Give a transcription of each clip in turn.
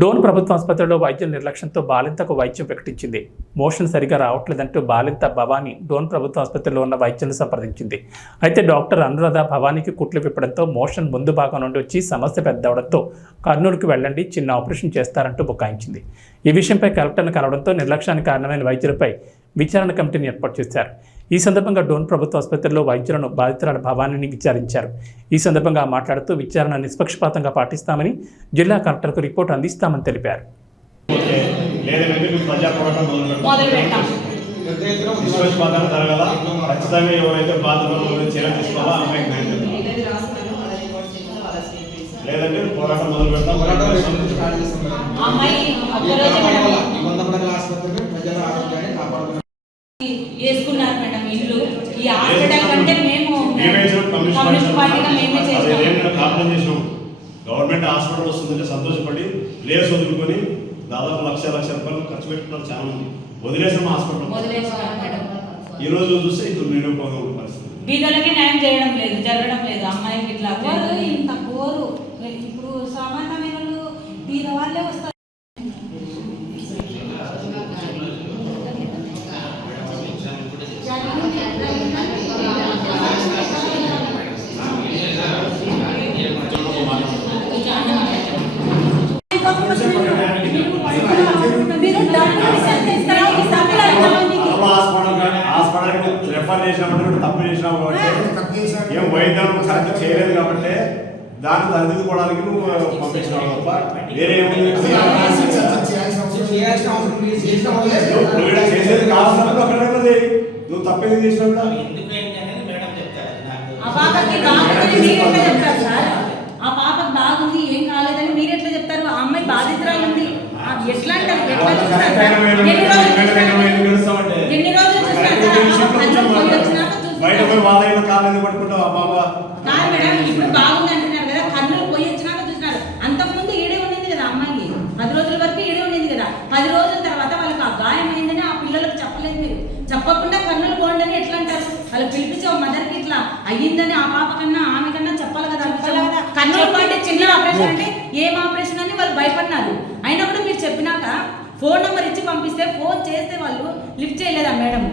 డోన్ ప్రభుత్వ ఆసుపత్రిలో వైద్యుల నిర్లక్ష్యంతో బాలింతకు వైద్యం ప్రకటించింది. మోషన్ సరిగా రావట్లేదంటూ బాలింత భవానీ డోన్ ప్రభుత్వ ఆసుపత్రిలో ఉన్న వైద్యులను సంప్రదించింది. అయితే డాక్టర్ అనురాధ భవానీకి కుట్లు విప్పడంతో మోషన్ ముందు భాగం నుండి వచ్చి సమస్య పెద్దవడంతో కర్నూలుకు వెళ్ళండి చిన్న ఆపరేషన్ చేస్తారంటూ బుకాయించింది. ఈ విషయంపై కలెక్టర్ను కలవడంతో నిర్లక్ష్యానికి కారణమైన వైద్యులపై విచారణ కమిటీని ఏర్పాటు చేశారు. ఈ సందర్భంగా డోన్ ప్రభుత్వ ఆసుపత్రిలో వైద్యులను బాధితురాల భవానీని విచారించారు ఈ సందర్భంగా మాట్లాడుతూ విచారణ నిష్పక్షపాతంగా పాటిస్తామని జిల్లా కలెక్టర్కు రిపోర్ట్ అందిస్తామని తెలిపారు లేదంటే పోరాటం మొదలు ఖచ్చితంగా ఎవరైతే చర్య అమ్మాయికి లేదంటే పోరాటం మొదలు పెడతాం అమ్మాయి ప్రజల ఆరోగ్యాన్ని కాపాడుతున్నారు వేసుకున్నారు మేడం ఇల్లు. ఈ హాస్పిటల్ కంటే మేము కమ్యూనిస్ట్ కమ్యూనిస్ట్ పార్టీ పార్టీగా మేమే గవర్నమెంట్ హాస్పిటల్ వస్తుందంటే సంతోషపడి ప్లేస్ వదులుకొని దాదాపు లక్ష లక్ష రూపాయలు ఖర్చు పెట్టుకున్నారు చాలా మంది వదిలేసాం హాస్పిటల్ ఈ రోజు చూస్తే ఇప్పుడు నిరుపయోగం పరిస్థితి. బీదలకి న్యాయం చేయడం లేదు జరగడం లేదు. అమ్మాయికి ఇట్లా ఇంత కోరు ఇప్పుడు సామాన్యమైన వాళ్ళు బీద వాళ్ళే వస్తారు మీరు డబ్బులు ఇస్తారా? ఈ సభలో ఎంతమందికి? అప్పుడు హాస్పిటల్ హాస్పిటల్కి రెఫర్ చేసినప్పుడు కూడా తప్పు చేసినావు కాబట్టి ఏం వైద్యం కరెక్ట్ చేయలేదు కాబట్టి దాన్ని సరిదిద్దుకోవడానికి నువ్వు పంపించినావు తప్ప వేరే. నువ్వు చేసేది కావాల్సినప్పుడు అక్కడ నువ్వు తప్పేది చేసినప్పుడు ఎందుకంటే అనేది మేడం చెప్తారు నాకు ఆ పాపకి బాగుంది ఏం కాలేదని మీరు ఎట్లా చెప్తారు ఆ అమ్మాయి బాధితురాలు ఉంది ఎట్లా అంటారు ఎట్లా చూస్తారు సార్? ఎన్ని రోజులు చూస్తారు? ఎన్ని రోజులు చూస్తారు సార్? ఆ పాప కన్ను పోయి వచ్చినాక బయట పోయి చూస్తారు. వాళ్ళ అయిన కాళ్ళని పట్టుకుంటావు ఆ బాబా కాదు మేడం ఇప్పుడు బాగుంది అంటున్నారు కదా కన్నులు పోయి వచ్చినాక చూసినారు అంతకుముందు ఈడే ఉండింది కదా అమ్మాయి పది రోజుల వరకు ఈడే ఉండింది కదా పది రోజుల తర్వాత వాళ్ళకి ఆ గాయం అయిందని ఆ పిల్లలకు చెప్పలేదు మీరు. చెప్పకుండా కన్నులు పోండని ఎట్లా అంటారు? వాళ్ళకి పిలిపించి మదర్కి ఇట్లా అయ్యిందని ఆ పాప కన్నా ఆమె కన్నా చెప్పాలి కదా. కన్నులు పోంటే చిన్న ఆపరేషన్ అంటే ఏం ఆపరేషన్ అని వాళ్ళు భయపడినారు అయినా కూడా మీరు చెప్పినాక ఫోన్ నెంబర్ ఇచ్చి పంపిస్తే ఫోన్ చేస్తే వాళ్ళు లిఫ్ట్ చేయలేదా మేడం?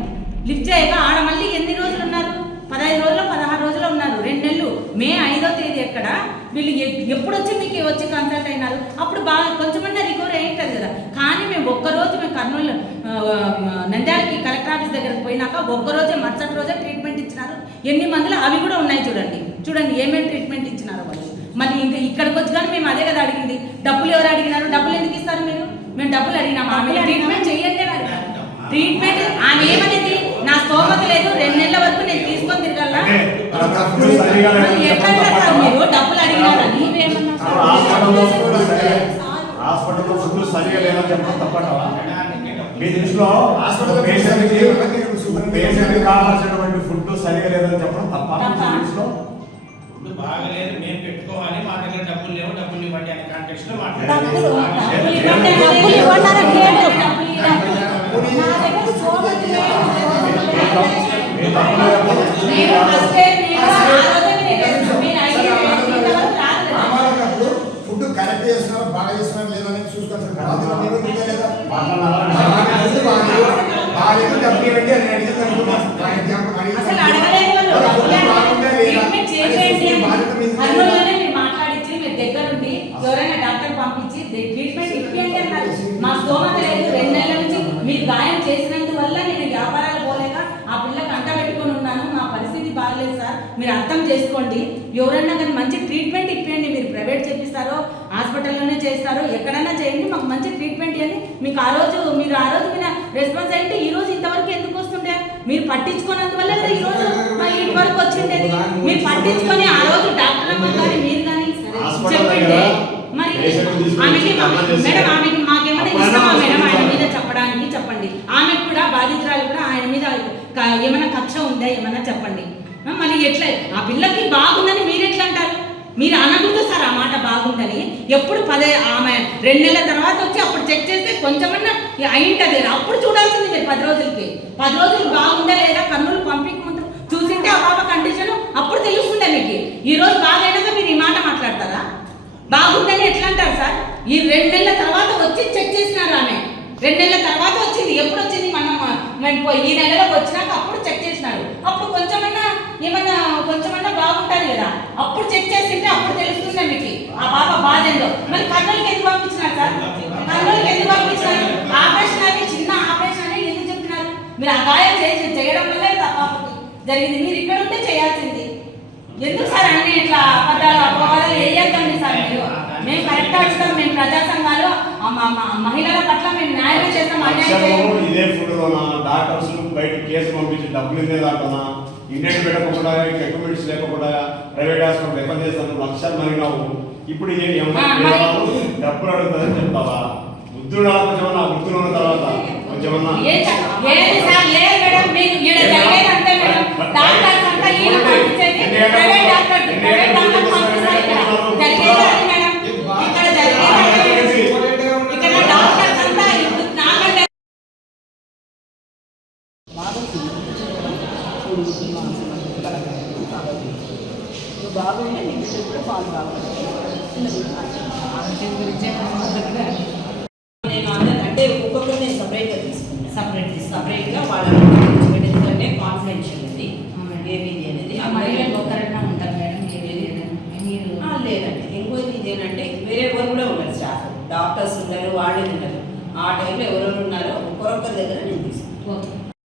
లిఫ్ట్ చేయక ఆడ మళ్ళీ ఎన్ని రోజులు ఉన్నారు? పదహైదు రోజులు పదహారు రోజులు ఉన్నారు. రెండు నెలలు. మే ఐదో తేదీ ఎక్కడ? వీళ్ళు ఎప్పుడు వచ్చి మీకు వచ్చి కన్సల్ట్ అయినారు? అప్పుడు బాగా కొంచెమన్నా రికవరీ అయింటుంది కదా. కానీ మేము ఒక్కరోజు మేము కర్నూలు నంద్యాలకి కలెక్టర్ ఆఫీస్ దగ్గరికి పోయినాక ఒక్కరోజే మరుసటి రోజే ట్రీట్మెంట్ ఇచ్చినారు. ఎన్ని మందులు? అవి కూడా ఉన్నాయి చూడండి. చూడండి ఏమేమి ట్రీట్మెంట్ ఇచ్చినారు వాళ్ళు. మళ్ళీ ఇంకా ఇక్కడికి వచ్చి కానీ మేము అదే కదా అడిగింది. డబ్బులు ఎవరు అడిగినారు? డబ్బులు ఎందుకు ఇస్తారు మీరు? మేము డబ్బులు అడిగినాము? ఆమె ట్రీట్మెంట్ అడిగారు. ట్రీట్మెంట్ ఆమె ఏమనేది నా స్తోమత లేదు రెండు నెలల వరకు నేను తీసుకొని తిరగల. ఎట్లా సార్. మీరు? డబ్బులు హాస్పిటల్లో ఫుడ్ సరిగా ఫుడ్ లేదని చెప్పడం తప్పటవా మీ దృష్టిలో ఫుడ్ పేషెంట్కి కావాల్సినటువంటి ఫుడ్ సరిగా లేదని చెప్పడం తప్ప మీ. దృష్టిలో? ఇప్పుడు బాగలేదు మేము పెట్టుకోవాలి మా దగ్గర డబ్బులు లేవు డబ్బులు ఇవ్వండి అనే కాంటెక్స్ట్లో డబ్బులు మాట్లాడారు డబ్బులు ఇవ్వండి డబ్బులు ఇవ్వండి అని కేడు. డబ్బులు ఇవ్వండి. నా దగ్గర సోమతి లేదు. మీ తప్పులు నేను ఫస్ట్ డే నేను ఆ రోజే మీరు మీరు అడిగిన ఇంతవరకు రాదు కదా. రామాలన్నప్పుడు ఫుడ్ కరెక్ట్ చేస్తున్నారు బాగా చేస్తున్నారు లేదని చూసుకొని సార్ బాధ్యత మీద ఉందా లేదా మాట్లాడాలా? బాగాలేదు, బాగాలేదు. బాగాలేదు, డబ్బులు ఇవ్వండి అని అడిగింది అనుకున్నాను. ఫర్ ఎగ్జాంపుల్ అడిగింది. అసలు అడగలేదు వాళ్ళు వాళ్ళ ఫుడ్ డబ్బులు బాగుందా లేదా? ట్రీట్మెంట్ చేసేయండి అది బాధ్యత మీద ఉందా లేదా? అందులోనే మీరు మాట్లాడించి మీరు దగ్గరుండి ఎవరైనా డాక్టర్ పంపించి దే- ట్రీట్మెంట్ ఇప్పియండి అన్నారు మా స్తోమత లేదు రెండు నెలల నుంచి మీరు గాయం చేసినందువల్ల నేను వ్యాపారాలు పోలేక ఆ పిల్లకి అంట పెట్టుకొని ఉన్నాను మా పరిస్థితి బాగలేదు సార్ మీరు అర్థం చేసుకోండి. ఎవరైనా కానీ మంచి ట్రీట్మెంట్ ఇప్పియండి. మీరు ప్రైవేట్ చేపిస్తారో హాస్పిటల్లోనే చేస్తారో ఎక్కడైనా చేయండి. మాకు మంచి ట్రీట్మెంట్ ఇవ్వండి. మీకు ఆ రోజు మీరు ఆ రోజు మీద రెస్పాన్స్ అయితే ఈ రోజు ఇంతవరకు ఎందుకు వస్తుండే? మీరు పట్టించుకున్నందువల్ల ఈ రోజు మా ఇంటి వరకు వచ్చిండేది మీరు పట్టించుకొని ఆ రోజు డాక్టర్ అమ్మ కానీ మీరు కానీ చెప్పండి. మరి ఆమెకి మేడం ఆమెకి మాకేమైనా ఇష్టమా మేడం ఆయన హాస్పిటల్ మీద చెప్పడానికి చెప్పండి ఆమెకు కూడా బాధితురాలు కూడా ఆయన మీద క- ఏమైనా కక్ష ఉందా ఏమైనా చెప్పండి ఆ, మరి ఎట్లా ఆ పిల్లకి బాగుందని మీరు ఎట్లా అంటారు మీరు అనకూడదు సార్ ఆ మాట బాగుందని ఎప్పుడు పదే ఆమె రెండు నెలల తర్వాత వచ్చి అప్పుడు చెక్ చేస్తే కొంచెమన్నా అయింటది అప్పుడు చూడాల్సింది మీరు పది రోజులకి. పది రోజులు బాగుందా లేదా కన్నులు పంపించక ముందు చూసింటే ఆ పాప కండిషన్ అప్పుడు తెలుస్తుందా మీకు? ఈ రోజు బాగైనాక మీరు ఈ మాట మాట్లాడతారా? బాగుందని ఎట్లా అంటారు సార్? ఈ రెండు నెలల తర్వాత వచ్చి చెక్ చేసినారు ఆమె. రెండు నెలల తర్వాత వచ్చింది. ఎప్పుడు వచ్చింది? మనం మేము పోయి ఈ నెలలోకి వచ్చినాక అప్పుడు చెక్ చేసినారు. అప్పుడు కొంచెమన్నా ఏమన్నా కొంచెమన్నా బాగుంటుంది కదా అప్పుడు చెక్ చేసింటే అప్పుడు తెలుస్తుంది మీకు? ఆ పాప బాధ ఏందో మరి కర్నూలుకి ఎందుకు పంపించినారు సార్? కర్నూలుకి ఎందుకు పంపించినారు? ఆపరేషన్ అని చిన్న ఆపరేషన్ అని ఎందుకు చెప్పినారు మీరు ఆ గాయం చేసి చేయడం వల్లే పాపకి జరిగింది. మీరు ఇక్కడ ఉంటే చేయాల్సింది. ఎందుకు సార్ అన్ని ఇట్లా అబద్ధాలు అపవాదాలు వేయద్దండి సార్ మీరు? మేము కరెక్ట్ అడుగుతాం మేము ప్రజా సంఘాలు మహిళల పట్ల మేము న్యాయమే చేస్తాం అన్యాయం ఇదే ఫుడ్లోనా డాక్టర్స్ బయట కేసు పంపించి డబ్బులు ఇదే దాంట్లోనా ఇండియన్ పెట్టకుండా ఎక్విప్మెంట్స్ లేకుండా ప్రైవేట్ హాస్పిటల్ రిఫర్ చేస్తాను లక్షలు మరిగినావు. ఇప్పుడు మరి- కేవలం డబ్బులు అడుగుతుందని చెప్తావా? బుద్ధుడు కొంచెమన్నా బుద్ధులు ఉన్న తర్వాత కొంచెమన్నా మేడం మీరు ఈడ జరిగేది అంతే మేడం డాక్టర్స్ అంతా ఈడ పంపించేది ప్రైవేట్ డాక్టర్ ప్రైవేట్ డాక్టర్ పంపిస్తారు ఇక్కడ జరిగేది అది మేడం ఇక్కడ జరిగేది అదే మేడం. ఇక్కడ డాక్టర్స్ అంతా ఇప్పుడు నాకంటే బాగుంటే నీకు కూడా పాలు కావాలి నేను అందరు అంటే ఒక్కొక్కరు నేను సపరేట్గా తీసుకున్నాను సపరేట్ తీసుకుంటాం సపరేట్గా వాళ్ళ ఎందుకంటే కాన్ఫిడెన్షియల్ ఇది ఏమీ అనేది ఆ మహిళలు ఒక్కరైనా ఉంటారు మేడం ఏది ఏదైనా. మీరు ఆ, లేదండి ఇంకోటి ఇదేనంటే వేరే ఎవరు కూడా ఉన్నారు స్టాఫ్ డాక్టర్స్ ఉన్నారు వాళ్ళు ఉన్నారు ఆ టైంలో ఎవరెవరు ఉన్నారో ఒక్కొక్కరి దగ్గర నేను తీసుకున్నాను